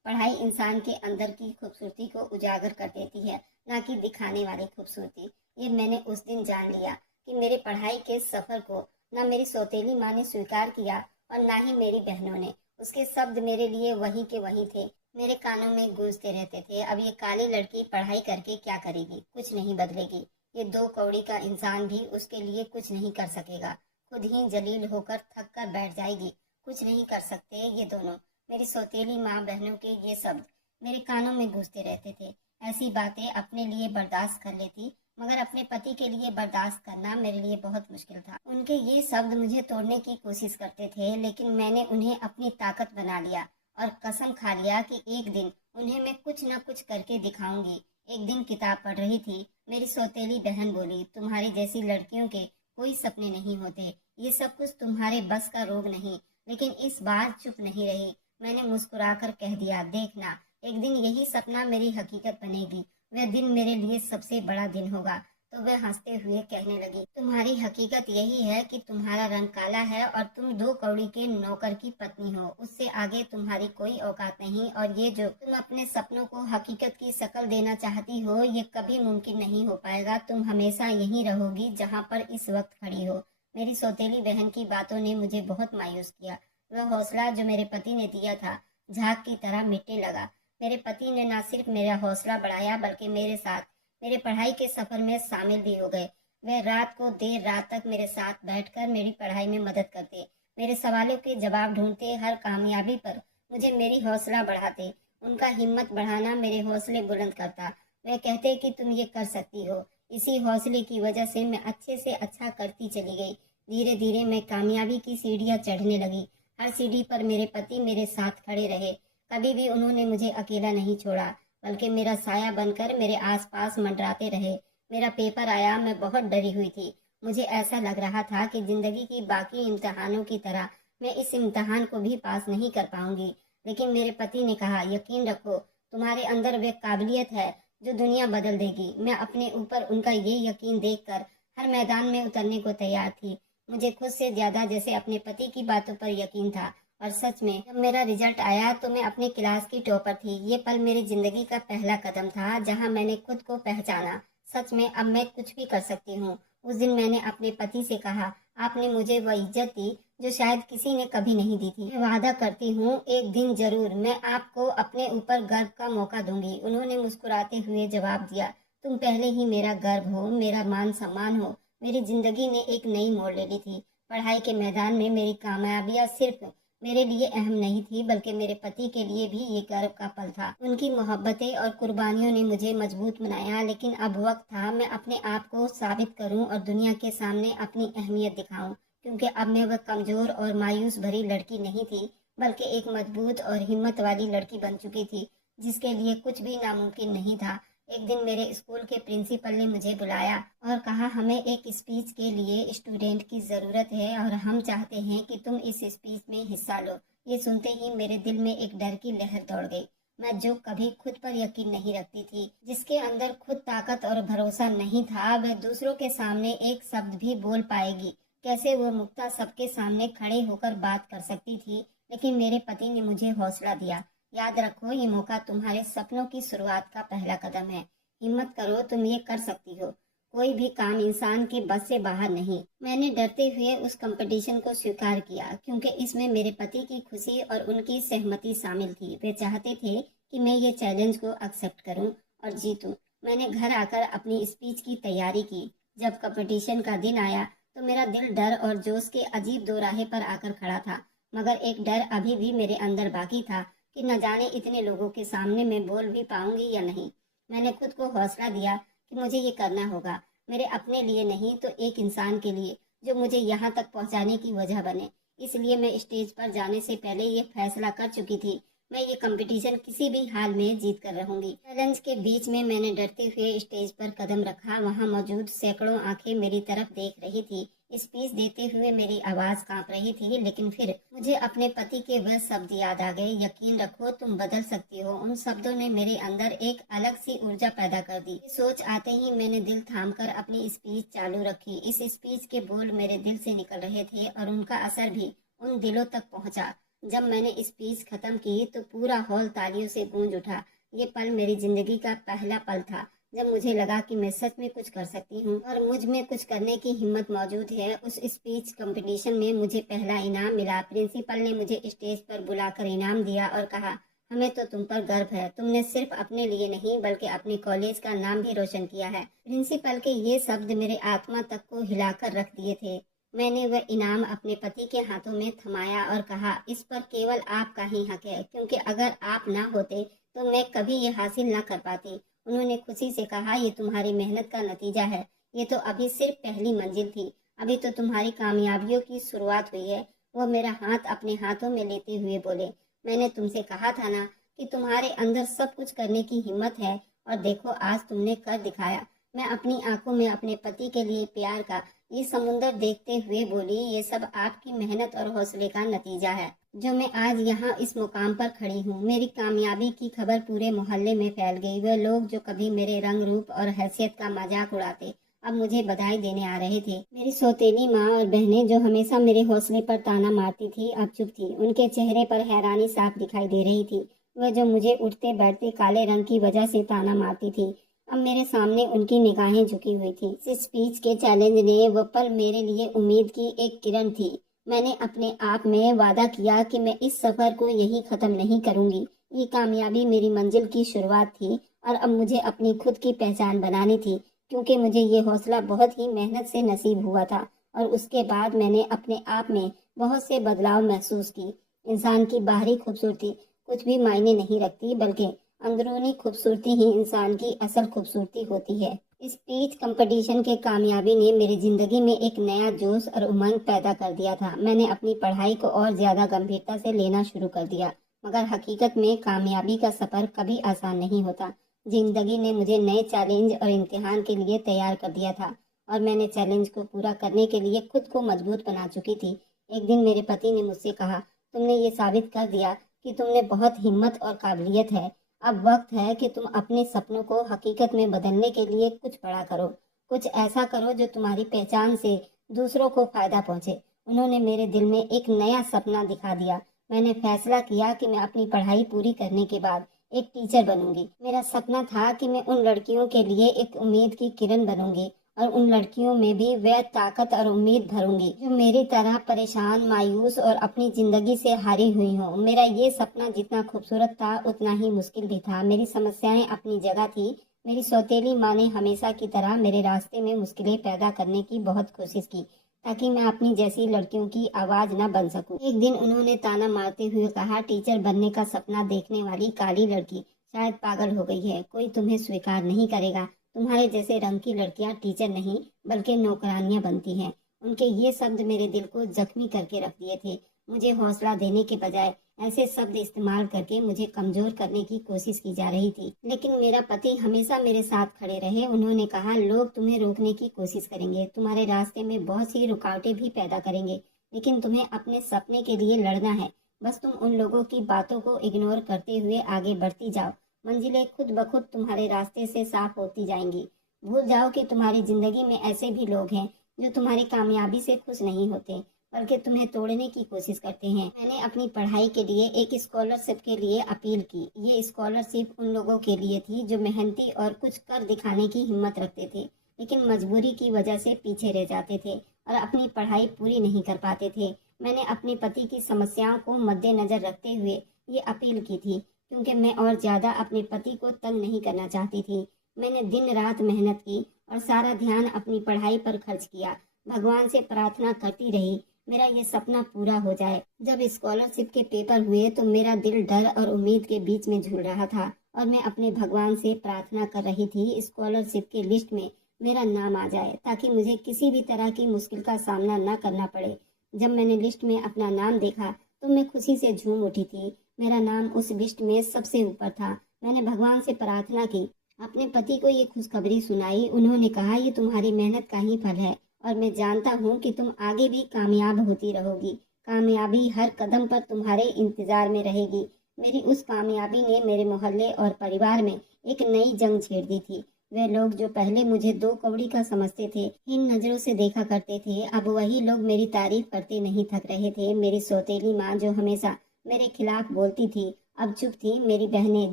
पढ़ाई इंसान के अंदर की खूबसूरती को उजागर कर देती है, ना कि दिखाने वाली खूबसूरती। ये मैंने उस दिन जान लिया कि मेरे पढ़ाई के सफर को ना मेरी सौतेली माँ ने स्वीकार किया और ना ही मेरी बहनों ने। उसके शब्द मेरे लिए वही के वही थे, मेरे कानों में गूंजते रहते थे। अब ये काली लड़की पढ़ाई करके क्या करेगी, कुछ नहीं बदलेगी। ये 2 कौड़ी का इंसान भी उसके लिए कुछ नहीं कर सकेगा। खुद ही जलील होकर थक कर बैठ जाएगी। कुछ नहीं कर सकते ये दोनों। मेरी सौतेली माँ बहनों के ये शब्द मेरे कानों में गूंजते रहते थे। ऐसी बातें अपने लिए बर्दाश्त कर लेती, मगर अपने पति के लिए बर्दाश्त करना मेरे लिए बहुत मुश्किल था। उनके ये शब्द मुझे तोड़ने की कोशिश करते थे, लेकिन मैंने उन्हें अपनी ताकत बना लिया और कसम खा लिया कि एक दिन उन्हें मैं कुछ न कुछ करके दिखाऊंगी। एक दिन किताब पढ़ रही थी, मेरी सौतेली बहन बोली, तुम्हारी जैसी लड़कियों के कोई सपने नहीं होते, ये सब कुछ तुम्हारे बस का रोग नहीं। लेकिन इस बार चुप नहीं रही। मैंने मुस्कुराकर कह दिया, देखना एक दिन यही सपना मेरी हकीकत बनेगी। वह दिन मेरे लिए सबसे बड़ा दिन होगा। तो वह हंसते हुए कहने लगी, तुम्हारी हकीकत यही है कि तुम्हारा रंग काला है और तुम 2 कौड़ी के नौकर की पत्नी हो। उससे आगे तुम्हारी कोई औकात नहीं, और ये जो तुम अपने सपनों को हकीकत की शक्ल देना चाहती हो, ये कभी मुमकिन नहीं हो पाएगा। तुम हमेशा यहीं रहोगी जहाँ पर इस वक्त खड़ी हो। मेरी सौतेली बहन की बातों ने मुझे बहुत मायूस किया। वह हौसला जो मेरे पति ने दिया था झाग की तरह मिटने लगा। मेरे पति ने न सिर्फ मेरा हौसला बढ़ाया, बल्कि मेरे साथ मेरे पढ़ाई के सफर में शामिल भी हो गए। वह रात को देर रात तक मेरे साथ बैठकर मेरी पढ़ाई में मदद करते, मेरे सवालों के जवाब ढूंढते, हर कामयाबी पर मुझे मेरी हौसला बढ़ाते। उनका हिम्मत बढ़ाना मेरे हौसले बुलंद करता। वह कहते कि तुम ये कर सकती हो। इसी हौसले की वजह से मैं अच्छे से अच्छा करती चली गई। धीरे धीरे मैं कामयाबी की सीढ़ियां चढ़ने लगी। हर सीढ़ी पर मेरे पति मेरे साथ खड़े रहे। कभी भी उन्होंने मुझे अकेला नहीं छोड़ा, बल्कि मेरा साया बनकर मेरे आसपास मंडराते रहे। मेरा पेपर आया, मैं बहुत डरी हुई थी। मुझे ऐसा लग रहा था कि जिंदगी की बाकी इम्तिहानों की तरह मैं इस इम्तिहान को भी पास नहीं कर पाऊंगी। लेकिन मेरे पति ने कहा, यकीन रखो, तुम्हारे अंदर वे काबिलियत है जो दुनिया बदल देगी। मैं अपने ऊपर उनका ये यकीन देखकर हर मैदान में उतरने को तैयार थी। मुझे खुद से ज्यादा जैसे अपने पति की बातों पर यकीन था। और सच में जब मेरा रिजल्ट आया तो मैं अपने क्लास की टॉपर थी। ये पल मेरी जिंदगी का पहला कदम था जहां मैंने खुद को पहचाना। सच में अब मैं कुछ भी कर सकती हूँ। उस दिन मैंने अपने पति से कहा, आपने मुझे वह इज्जत दी जो शायद किसी ने कभी नहीं दी थी। मैं वादा करती हूँ एक दिन जरूर मैं आपको अपने ऊपर गर्व का मौका दूंगी। उन्होंने मुस्कुराते हुए जवाब दिया, तुम पहले ही मेरा गर्व हो, मेरा मान सम्मान हो। मेरी जिंदगी ने एक नई मोड़ ले ली थी। पढ़ाई के मैदान में मेरी कामयाबियां सिर्फ मेरे लिए अहम नहीं थी, बल्कि मेरे पति के लिए भी ये गर्व का पल था। उनकी मोहब्बतें और कुर्बानियों ने मुझे मजबूत बनाया। लेकिन अब वक्त था मैं अपने आप को साबित करूं और दुनिया के सामने अपनी अहमियत दिखाऊं। क्योंकि अब मैं वह कमजोर और मायूस भरी लड़की नहीं थी, बल्कि एक मजबूत और हिम्मत वाली लड़की बन चुकी थी, जिसके लिए कुछ भी नामुमकिन नहीं था। एक दिन मेरे स्कूल के प्रिंसिपल ने मुझे बुलाया और कहा, हमें एक स्पीच के लिए स्टूडेंट की जरूरत है और हम चाहते हैं कि तुम इस स्पीच में हिस्सा लो। ये सुनते ही मेरे दिल में एक डर की लहर दौड़ गई। मैं जो कभी खुद पर यकीन नहीं रखती थी, जिसके अंदर खुद ताकत और भरोसा नहीं था, वह दूसरों के सामने एक शब्द भी बोल पाएगी। कैसे वो मुक्ता सबके सामने खड़े होकर बात कर सकती थी। लेकिन मेरे पति ने मुझे हौसला दिया, याद रखो ये मौका तुम्हारे सपनों की शुरुआत का पहला कदम है। हिम्मत करो, तुम ये कर सकती हो। कोई भी काम इंसान के बस से बाहर नहीं। मैंने डरते हुए उस कंपटीशन को स्वीकार किया, क्योंकि इसमें मेरे पति की खुशी और उनकी सहमति शामिल थी। वे चाहते थे कि मैं ये चैलेंज को एक्सेप्ट करूं और जीतूं। मैंने घर आकर अपनी स्पीच की तैयारी की। जब कंपटीशन का दिन आया तो मेरा दिल डर और जोश के अजीब दोराहे पर आकर खड़ा था। मगर एक डर अभी भी मेरे अंदर बाकी था कि न जाने इतने लोगों के सामने मैं बोल भी पाऊंगी या नहीं। मैंने खुद को हौसला दिया कि मुझे ये करना होगा, मेरे अपने लिए नहीं तो एक इंसान के लिए जो मुझे यहाँ तक पहुँचाने की वजह बने। इसलिए मैं स्टेज पर जाने से पहले ये फैसला कर चुकी थी, मैं ये कंपटीशन किसी भी हाल में जीत कर रहूंगी। चैलेंज के बीच में मैंने डरते हुए स्टेज पर कदम रखा। वहाँ मौजूद सैकड़ों आंखें मेरी तरफ देख रही थी। स्पीच देते हुए मेरी आवाज कांप रही थी, लेकिन फिर मुझे अपने पति के वह शब्द याद आ गए, यकीन रखो तुम बदल सकती हो। उन शब्दों ने मेरे अंदर एक अलग सी ऊर्जा पैदा कर दी। सोच आते ही मैंने दिल थामकर अपनी स्पीच चालू रखी। इस स्पीच के बोल मेरे दिल से निकल रहे थे और उनका असर भी उन दिलों तक पहुंचा। जब मैंने स्पीच खत्म की तो पूरा हॉल तालियों से गूंज उठा। ये पल मेरी जिंदगी का पहला पल था जब मुझे लगा कि मैं सच में कुछ कर सकती हूँ और मुझ में कुछ करने की हिम्मत मौजूद है। उस स्पीच कंपटीशन में मुझे पहला इनाम मिला। प्रिंसिपल ने मुझे स्टेज पर बुलाकर इनाम दिया और कहा, हमें तो तुम पर गर्व है। तुमने सिर्फ अपने लिए नहीं बल्कि अपने कॉलेज का नाम भी रोशन किया है। प्रिंसिपल के ये शब्द मेरे आत्मा तक को हिलाकर रख दिए थे। मैंने वह इनाम अपने पति के हाथों में थमाया और कहा, इस पर केवल आपका ही हक है, क्योंकि अगर आप ना होते तो मैं कभी ये हासिल ना कर पाती। उन्होंने खुशी से कहा, ये तुम्हारी मेहनत का नतीजा है। ये तो अभी सिर्फ पहली मंजिल थी, अभी तो तुम्हारी कामयाबियों की शुरुआत हुई है। वो मेरा हाथ अपने हाथों में लेते हुए बोले, मैंने तुमसे कहा था ना कि तुम्हारे अंदर सब कुछ करने की हिम्मत है, और देखो आज तुमने कर दिखाया। मैं अपनी आंखों में अपने पति के लिए प्यार का ये समुंदर देखते हुए बोली, ये सब आपकी मेहनत और हौसले का नतीजा है जो मैं आज यहाँ इस मुकाम पर खड़ी हूँ। मेरी कामयाबी की खबर पूरे मोहल्ले में फैल गई। वे लोग जो कभी मेरे रंग रूप और हैसियत का मजाक उड़ाते अब मुझे बधाई देने आ रहे थे। मेरी सौतेली माँ और बहनें जो हमेशा मेरे हौसले पर ताना मारती थी अब चुप थी। उनके चेहरे पर हैरानी साफ दिखाई दे रही थी। वह जो मुझे उठते बैठते काले रंग की वजह से ताना मारती थी, अब मेरे सामने उनकी निगाहें झुकी हुई थी। इस स्पीच के चैलेंज ने वह पल मेरे लिए उम्मीद की एक किरण थी। मैंने अपने आप में वादा किया कि मैं इस सफर को यहीं खत्म नहीं करूंगी। ये कामयाबी मेरी मंजिल की शुरुआत थी और अब मुझे अपनी खुद की पहचान बनानी थी, क्योंकि मुझे ये हौसला बहुत ही मेहनत से नसीब हुआ था। और उसके बाद मैंने अपने आप में बहुत से बदलाव महसूस की। इंसान की बाहरी खूबसूरती कुछ भी मायने नहीं रखती, बल्कि अंदरूनी खूबसूरती ही इंसान की असल खूबसूरती होती है। स्पीच कंपटीशन के कामयाबी ने मेरी जिंदगी में एक नया जोश और उमंग पैदा कर दिया था। मैंने अपनी पढ़ाई को और ज्यादा गंभीरता से लेना शुरू कर दिया। मगर हकीकत में कामयाबी का सफर कभी आसान नहीं होता। जिंदगी ने मुझे नए चैलेंज और इम्तिहान के लिए तैयार कर दिया था और मैंने चैलेंज को पूरा करने के लिए खुद को मजबूत बना चुकी थी। एक दिन मेरे पति ने मुझसे कहा, तुमने ये साबित कर दिया कि तुमने बहुत हिम्मत और काबिलियत है। अब वक्त है कि तुम अपने सपनों को हकीकत में बदलने के लिए कुछ बड़ा करो, कुछ ऐसा करो जो तुम्हारी पहचान से दूसरों को फायदा पहुंचे। उन्होंने मेरे दिल में एक नया सपना दिखा दिया। मैंने फैसला किया कि मैं अपनी पढ़ाई पूरी करने के बाद एक टीचर बनूंगी। मेरा सपना था कि मैं उन लड़कियों के लिए एक उम्मीद की किरण बनूंगी और उन लड़कियों में भी वह ताकत और उम्मीद भरूंगी जो मेरी तरह परेशान, मायूस और अपनी जिंदगी से हारी हुई हो। मेरा ये सपना जितना खूबसूरत था उतना ही मुश्किल भी था। मेरी समस्याएं अपनी जगह थी। मेरी सौतेली माँ ने हमेशा की तरह मेरे रास्ते में मुश्किलें पैदा करने की बहुत कोशिश की, ताकि मैं अपनी जैसी लड़कियों की आवाज न बन सकूं। एक दिन उन्होंने ताना मारते हुए कहा, टीचर बनने का सपना देखने वाली काली लड़की शायद पागल हो गई है। कोई तुम्हें स्वीकार नहीं करेगा। तुम्हारे जैसे रंग की लड़कियां टीचर नहीं बल्कि नौकरानियां बनती हैं। उनके ये शब्द मेरे दिल को जख्मी करके रख दिए थे। मुझे हौसला देने के बजाय ऐसे शब्द इस्तेमाल करके मुझे कमजोर करने की कोशिश की जा रही थी। लेकिन मेरा पति हमेशा मेरे साथ खड़े रहे। उन्होंने कहा, लोग तुम्हें रोकने की कोशिश करेंगे, तुम्हारे रास्ते में बहुत सी रुकावटें भी पैदा करेंगे, लेकिन तुम्हें अपने सपने के लिए लड़ना है। बस तुम उन लोगों की बातों को इग्नोर करते हुए आगे बढ़ती जाओ। मंजिलें खुद ब खुद तुम्हारे रास्ते से साफ होती जाएंगी। भूल जाओ कि तुम्हारी जिंदगी में ऐसे भी लोग हैं जो तुम्हारी कामयाबी से खुश नहीं होते, बल्कि तुम्हें तोड़ने की कोशिश करते हैं। मैंने अपनी पढ़ाई के लिए एक स्कॉलरशिप के लिए अपील की। ये स्कॉलरशिप उन लोगों के लिए थी जो मेहनती और कुछ कर दिखाने की हिम्मत रखते थे, लेकिन मजबूरी की वजह से पीछे रह जाते थे और अपनी पढ़ाई पूरी नहीं कर पाते थे। मैंने अपने पति की समस्याओं को मद्देनजर रखते हुए ये अपील की थी, क्योंकि मैं और ज्यादा अपने पति को तंग नहीं करना चाहती थी। मैंने दिन रात मेहनत की और सारा ध्यान अपनी पढ़ाई पर खर्च किया। भगवान से प्रार्थना करती रही मेरा ये सपना पूरा हो जाए। जब स्कॉलरशिप के पेपर हुए तो मेरा दिल डर और उम्मीद के बीच में झूल रहा था और मैं अपने भगवान से प्रार्थना कर रही थी स्कॉलरशिप के लिस्ट में मेरा नाम आ जाए, ताकि मुझे किसी भी तरह की मुश्किल का सामना न करना पड़े। जब मैंने लिस्ट में अपना नाम देखा तो मैं खुशी से झूम उठी थी। मेरा नाम उस लिस्ट में सबसे ऊपर था। मैंने भगवान से प्रार्थना की, अपने पति को ये खुशखबरी सुनाई। उन्होंने कहा, ये तुम्हारी मेहनत का ही फल है और मैं जानता हूँ कि तुम आगे भी कामयाब होती रहोगी। कामयाबी हर कदम पर तुम्हारे इंतजार में रहेगी। मेरी उस कामयाबी ने मेरे मोहल्ले और परिवार में एक नई जंग छेड़ दी थी। वे लोग जो पहले मुझे दो कौड़ी का समझते थे, इन नजरों से देखा करते थे, अब वही लोग मेरी तारीफ करते नहीं थक रहे थे। मेरी सौतेली माँ जो हमेशा मेरे खिलाफ बोलती थी, अब चुप थी। मेरी बहनें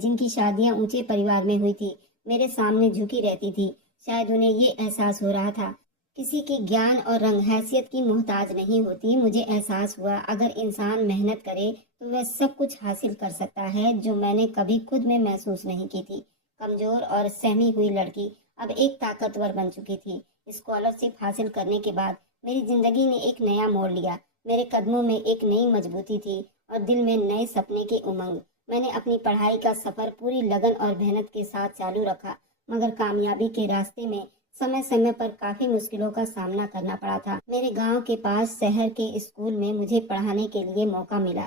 जिनकी शादियां ऊंचे परिवार में हुई थी, मेरे सामने झुकी रहती थी। शायद उन्हें ये एहसास हो रहा था किसी की ज्ञान और रंग हैसियत की मोहताज नहीं होती। मुझे एहसास हुआ अगर इंसान मेहनत करे तो वह सब कुछ हासिल कर सकता है जो मैंने कभी खुद में महसूस नहीं की थी। कमजोर और सहमी हुई लड़की अब एक ताकतवर बन चुकी थी। स्कॉलरशिप हासिल करने के बाद मेरी जिंदगी ने एक नया मोड़ लिया। मेरे कदमों में एक नई मजबूती थी और दिल में नए सपने की उमंग। मैंने अपनी पढ़ाई का सफर पूरी लगन और मेहनत के साथ चालू रखा, मगर कामयाबी के रास्ते में समय समय पर काफी मुश्किलों का सामना करना पड़ा था। मेरे गांव के पास शहर के स्कूल में मुझे पढ़ाने के लिए मौका मिला।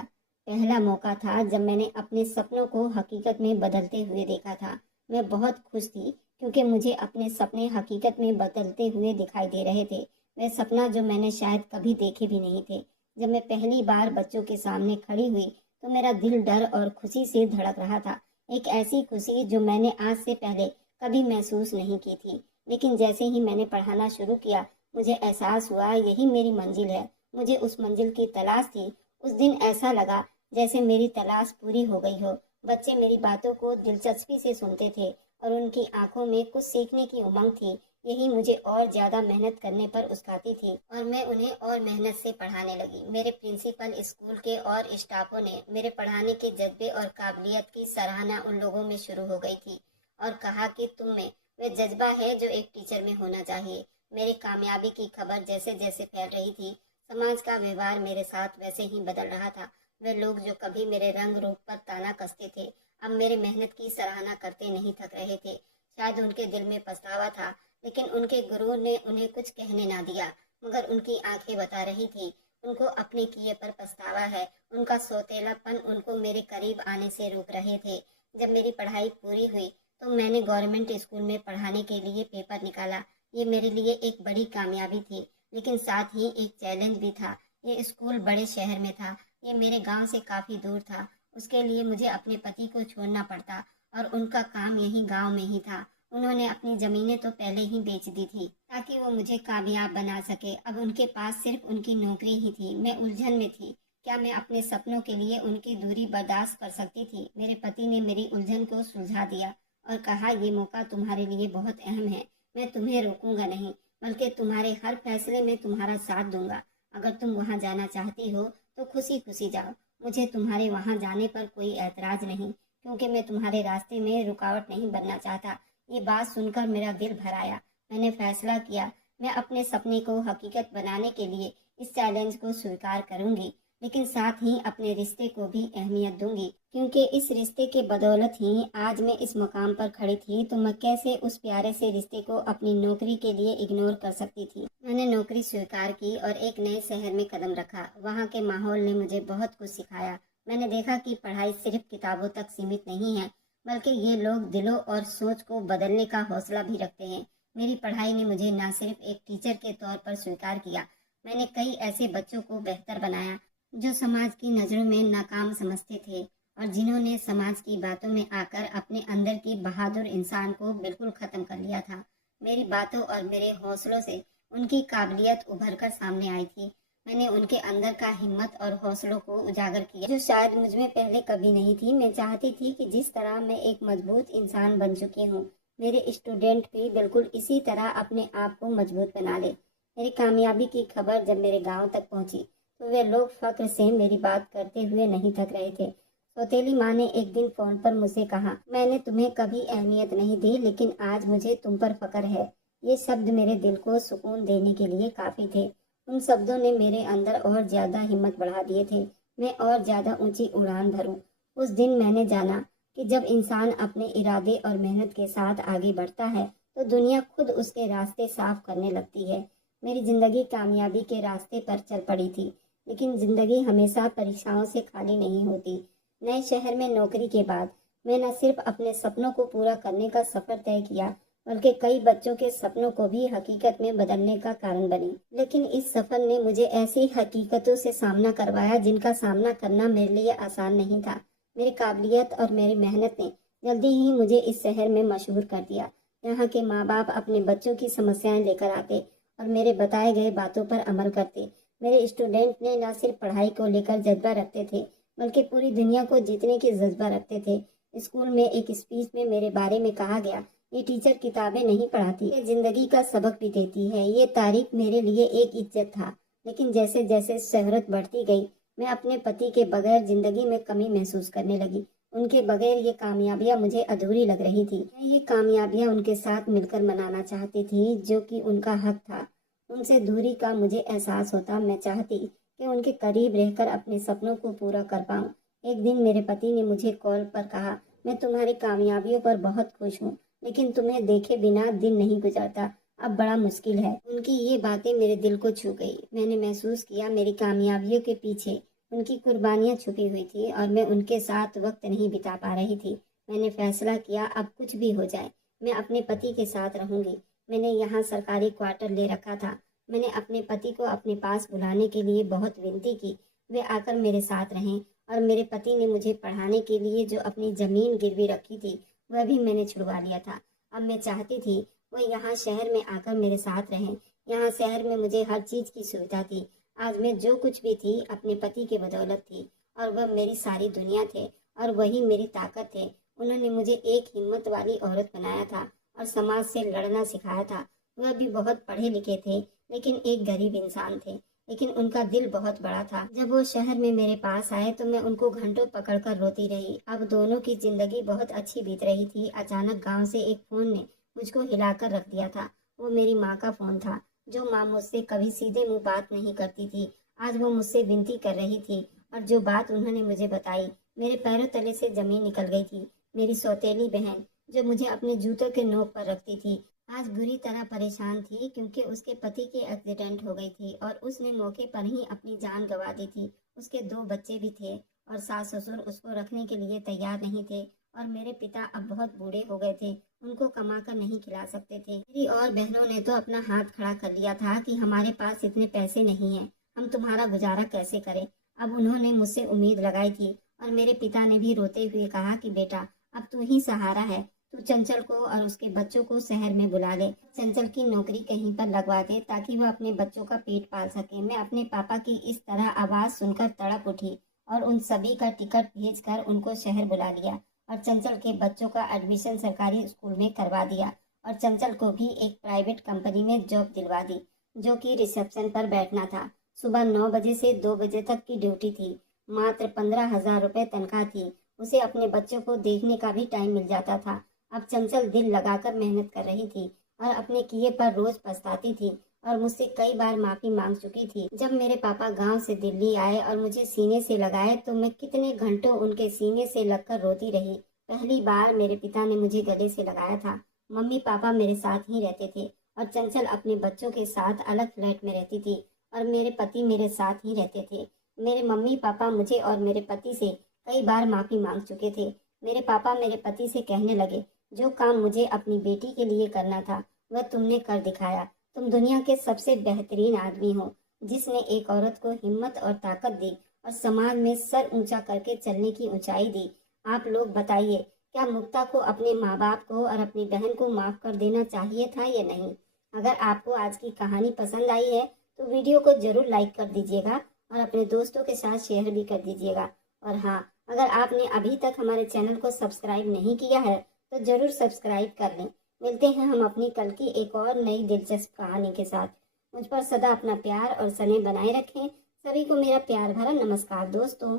पहला मौका था जब मैंने अपने सपनों को हकीकत में बदलते हुए देखा था। मैं बहुत खुश थी क्योंकि मुझे अपने सपने हकीकत में बदलते हुए दिखाई दे रहे थे। वह सपना जो मैंने शायद कभी देखे भी नहीं थे। जब मैं पहली बार बच्चों के सामने खड़ी हुई तो मेरा दिल डर और खुशी से धड़क रहा था। एक ऐसी खुशी जो मैंने आज से पहले कभी महसूस नहीं की थी। लेकिन जैसे ही मैंने पढ़ाना शुरू किया, मुझे एहसास हुआ यही मेरी मंजिल है। मुझे उस मंजिल की तलाश थी। उस दिन ऐसा लगा जैसे मेरी तलाश पूरी हो गई हो। बच्चे मेरी बातों को दिलचस्पी से सुनते थे और उनकी आंखों में कुछ सीखने की उमंग थी। यही मुझे और ज्यादा मेहनत करने पर उकसाती थी और मैं उन्हें और मेहनत से पढ़ाने लगी। मेरे प्रिंसिपल, स्कूल के और स्टाफों ने मेरे पढ़ाने के जज्बे और काबिलियत की सराहना उन लोगों में शुरू हो गई थी और कहा कि तुम में वह जज्बा है जो एक टीचर में होना चाहिए। मेरी कामयाबी की खबर जैसे जैसे फैल रही थी, समाज का व्यवहार मेरे साथ वैसे ही बदल रहा था। वे लोग जो कभी मेरे रंग रूप पर ताना कसते थे, अब मेरे मेहनत की सराहना करते नहीं थक रहे थे। शायद उनके दिल में पछतावा था, लेकिन उनके गुरूर ने उन्हें कुछ कहने ना दिया। मगर उनकी आंखें बता रही थी उनको अपने किए पर पछतावा है। उनका सौतेलापन उनको मेरे करीब आने से रोक रहे थे। जब मेरी पढ़ाई पूरी हुई तो मैंने गवर्नमेंट स्कूल में पढ़ाने के लिए पेपर निकाला। ये मेरे लिए एक बड़ी कामयाबी थी, लेकिन साथ ही एक चैलेंज भी था। ये स्कूल बड़े शहर में था, ये मेरे गांव से काफी दूर था। उसके लिए मुझे अपने पति को छोड़ना पड़ता और उनका काम यही गांव में ही था। उन्होंने अपनी जमीनें तो पहले ही बेच दी थी ताकि वो मुझे कामयाब बना सके। अब उनके पास सिर्फ उनकी नौकरी ही थी। मैं उलझन में थी। क्या मैं अपने सपनों के लिए उनकी दूरी बर्दाश्त कर सकती थी? मेरे पति ने मेरी उलझन को सुलझा दिया और कहा, ये मौका तुम्हारे लिए बहुत अहम है। मैं तुम्हें रोकूंगा नहीं, बल्कि तुम्हारे हर फैसले में तुम्हारा साथ दूंगा। अगर तुम वहाँ जाना चाहती हो तो खुशी खुशी जाओ। मुझे तुम्हारे वहाँ जाने पर कोई ऐतराज नहीं, क्योंकि मैं तुम्हारे रास्ते में रुकावट नहीं बनना चाहता। ये बात सुनकर मेरा दिल भर आया। मैंने फैसला किया मैं अपने सपने को हकीकत बनाने के लिए इस चैलेंज को स्वीकार करूंगी, लेकिन साथ ही अपने रिश्ते को भी अहमियत दूंगी, क्योंकि इस रिश्ते के बदौलत ही आज मैं इस मुकाम पर खड़ी थी। तो मैं कैसे उस प्यारे से रिश्ते को अपनी नौकरी के लिए इग्नोर कर सकती थी। मैंने नौकरी स्वीकार की और एक नए शहर में कदम रखा। वहाँ के माहौल ने मुझे बहुत कुछ सिखाया। मैंने देखा कि पढ़ाई सिर्फ किताबों तक सीमित नहीं है, बल्कि ये लोग दिलों और सोच को बदलने का हौसला भी रखते हैं। मेरी पढ़ाई ने मुझे न सिर्फ एक टीचर के तौर पर स्वीकार किया, मैंने कई ऐसे बच्चों को बेहतर बनाया जो समाज की नज़रों में नाकाम समझते थे और जिन्होंने समाज की बातों में आकर अपने अंदर की बहादुर इंसान को बिल्कुल खत्म कर लिया था। मेरी बातों और मेरे हौसलों से उनकी काबिलियत उभर कर सामने आई थी। मैंने उनके अंदर का हिम्मत और हौसलों को उजागर किया जो शायद मुझ में पहले कभी नहीं थी। मैं चाहती थी कि जिस तरह मैं एक मजबूत इंसान बन चुकी हूँ, मेरे स्टूडेंट भी बिल्कुल इसी तरह अपने आप को मजबूत बना ले। मेरी कामयाबी की खबर जब मेरे गांव तक पहुंची तो वे लोग फक्र से मेरी बात करते हुए नहीं थक रहे थे। सौतेली माँ ने एक दिन फोन पर मुझसे कहा, मैंने तुम्हें कभी अहमियत नहीं दी, लेकिन आज मुझे तुम पर फक्र है। ये शब्द मेरे दिल को सुकून देने के लिए काफी थे। उन शब्दों ने मेरे अंदर और ज्यादा हिम्मत बढ़ा दिए थे। मैं और ज्यादा ऊंची उड़ान भरूं। उस दिन मैंने जाना कि जब इंसान अपने इरादे और मेहनत के साथ आगे बढ़ता है तो दुनिया खुद उसके रास्ते साफ करने लगती है। मेरी जिंदगी कामयाबी के रास्ते पर चल पड़ी थी, लेकिन जिंदगी हमेशा परीक्षाओं से खाली नहीं होती। नए शहर में नौकरी के बाद मैं न सिर्फ अपने सपनों को पूरा करने का सफर तय किया, बल्कि कई बच्चों के सपनों को भी हकीकत में बदलने का कारण बनी। लेकिन इस सफर ने मुझे ऐसी हकीकतों से सामना करवाया जिनका सामना करना मेरे लिए आसान नहीं था। मेरी काबिलियत और मेरी मेहनत ने जल्दी ही मुझे इस शहर में मशहूर कर दिया। यहाँ के माँ बाप अपने बच्चों की समस्याएं लेकर आते और मेरे बताए गए बातों पर अमल करते। मेरे स्टूडेंट ने न सिर्फ पढ़ाई को लेकर जज्बा रखते थे, बल्कि पूरी दुनिया को जीतने की जज्बा रखते थे। स्कूल में एक स्पीच में मेरे बारे में कहा गया, ये टीचर किताबें नहीं पढ़ाती, ये जिंदगी का सबक भी देती है। ये तारीफ मेरे लिए एक इज्जत था। लेकिन जैसे जैसे शोहरत बढ़ती गई, मैं अपने पति के बगैर जिंदगी में कमी महसूस करने लगी। उनके बगैर ये कामयाबियां मुझे अधूरी लग रही थी। मैं ये कामयाबियां उनके साथ मिलकर मनाना चाहती थी, जो कि उनका हक था। उनसे दूरी का मुझे एहसास होता। मैं चाहती कि उनके करीब रहकर अपने सपनों को पूरा कर पाऊं। एक दिन मेरे पति ने मुझे कॉल पर कहा, मैं तुम्हारी कामयाबियों पर बहुत खुश हूँ, लेकिन तुम्हें देखे बिना दिन नहीं गुजरता। अब बड़ा मुश्किल है। उनकी ये बातें मेरे दिल को छू गई। मैंने महसूस किया मेरी कामयाबियों के पीछे उनकी कुर्बानियां छुपी हुई थी और मैं उनके साथ वक्त नहीं बिता पा रही थी। मैंने फैसला किया, अब कुछ भी हो जाए मैं अपने पति के साथ रहूंगी। मैंने यहाँ सरकारी क्वार्टर ले रखा था। मैंने अपने पति को अपने पास बुलाने के लिए बहुत विनती की, वे आकर मेरे साथ रहें। और मेरे पति ने मुझे पढ़ाने के लिए जो अपनी जमीन गिरवी रखी थी, वह भी मैंने छुड़वा लिया था। अब मैं चाहती थी वो यहाँ शहर में आकर मेरे साथ रहें। यहाँ शहर में मुझे हर चीज की सुविधा थी। आज मैं जो कुछ भी थी अपने पति के बदौलत थी, और वह मेरी सारी दुनिया थे और वही मेरी ताकत थे। उन्होंने मुझे एक हिम्मत वाली औरत बनाया था और समाज से लड़ना सिखाया था। वह भी बहुत पढ़े लिखे थे, लेकिन एक गरीब इंसान थे। लेकिन उनका दिल बहुत बड़ा था। जब वो शहर में मेरे पास आए तो मैं उनको घंटों पकड़कर रोती रही। अब दोनों की जिंदगी बहुत अच्छी बीत रही थी। अचानक गांव से एक फोन ने मुझको हिलाकर रख दिया था। वो मेरी माँ का फोन था। जो माँ मुझसे कभी सीधे मुंह बात नहीं करती थी, आज वो मुझसे विनती कर रही थी। और जो बात उन्होंने मुझे बताई, मेरे पैरों तले से जमीन निकल गई थी। मेरी सौतेली बहन, जो मुझे अपने जूतों के नोक पर रखती थी, आज बुरी तरह परेशान थी, क्योंकि उसके पति की एक्सीडेंट हो गई थी और उसने मौके पर ही अपनी जान गंवा दी थी। उसके 2 बच्चे भी थे और सास ससुर उसको रखने के लिए तैयार नहीं थे। और मेरे पिता अब बहुत बूढ़े हो गए थे, उनको कमाकर नहीं खिला सकते थे। मेरी और बहनों ने तो अपना हाथ खड़ा कर लिया था कि हमारे पास इतने पैसे नहीं हैं, हम तुम्हारा गुजारा कैसे करें। अब उन्होंने मुझसे उम्मीद लगाई थी और मेरे पिता ने भी रोते हुए कहा कि बेटा, अब तू ही सहारा है। तू चंचल को और उसके बच्चों को शहर में बुला ले। चंचल की नौकरी कहीं पर लगवा दे ताकि वह अपने बच्चों का पेट पाल सके। मैं अपने पापा की इस तरह आवाज सुनकर तड़प उठी और उन सभी का टिकट भेजकर उनको शहर बुला लिया और चंचल के बच्चों का एडमिशन सरकारी स्कूल में करवा दिया और चंचल को भी एक प्राइवेट कंपनी में जॉब दिलवा दी, जो कि रिसेप्शन पर बैठना था। सुबह 9 बजे से 2 बजे तक की ड्यूटी थी। मात्र 15,000 रुपये तनख्वाह थी। उसे अपने बच्चों को देखने का भी टाइम मिल जाता था। अब चंचल दिल लगाकर मेहनत कर रही थी और अपने किए पर रोज पछताती थी और मुझसे कई बार माफी मांग चुकी थी। जब मेरे पापा गांव से दिल्ली आए और मुझे सीने से लगाए तो मैं कितने घंटों उनके सीने से लगकर रोती रही। पहली बार मेरे पिता ने मुझे गले से लगाया था। मम्मी पापा मेरे साथ ही रहते थे और चंचल अपने बच्चों के साथ अलग फ्लैट में रहती थी और मेरे पति मेरे साथ ही रहते थे। मेरे मम्मी पापा मुझे और मेरे पति से कई बार माफी मांग चुके थे। मेरे पापा मेरे पति से कहने लगे, जो काम मुझे अपनी बेटी के लिए करना था वह तुमने कर दिखाया। तुम दुनिया के सबसे बेहतरीन आदमी हो, जिसने एक औरत को हिम्मत और ताकत दी और समाज में सर ऊंचा करके चलने की ऊंचाई दी। आप लोग बताइए, क्या मुक्ता को अपने माँ बाप को और अपनी बहन को माफ कर देना चाहिए था या नहीं? अगर आपको आज की कहानी पसंद आई है तो वीडियो को जरूर लाइक कर दीजिएगा और अपने दोस्तों के साथ शेयर भी कर दीजिएगा। और हाँ, अगर आपने अभी तक हमारे चैनल को सब्सक्राइब नहीं किया है तो जरूर सब्सक्राइब कर लें। मिलते हैं हम अपनी कल की एक और नई दिलचस्प कहानी के साथ। मुझ पर सदा अपना प्यार और स्नेह बनाए रखें। सभी को मेरा प्यार भरा नमस्कार दोस्तों।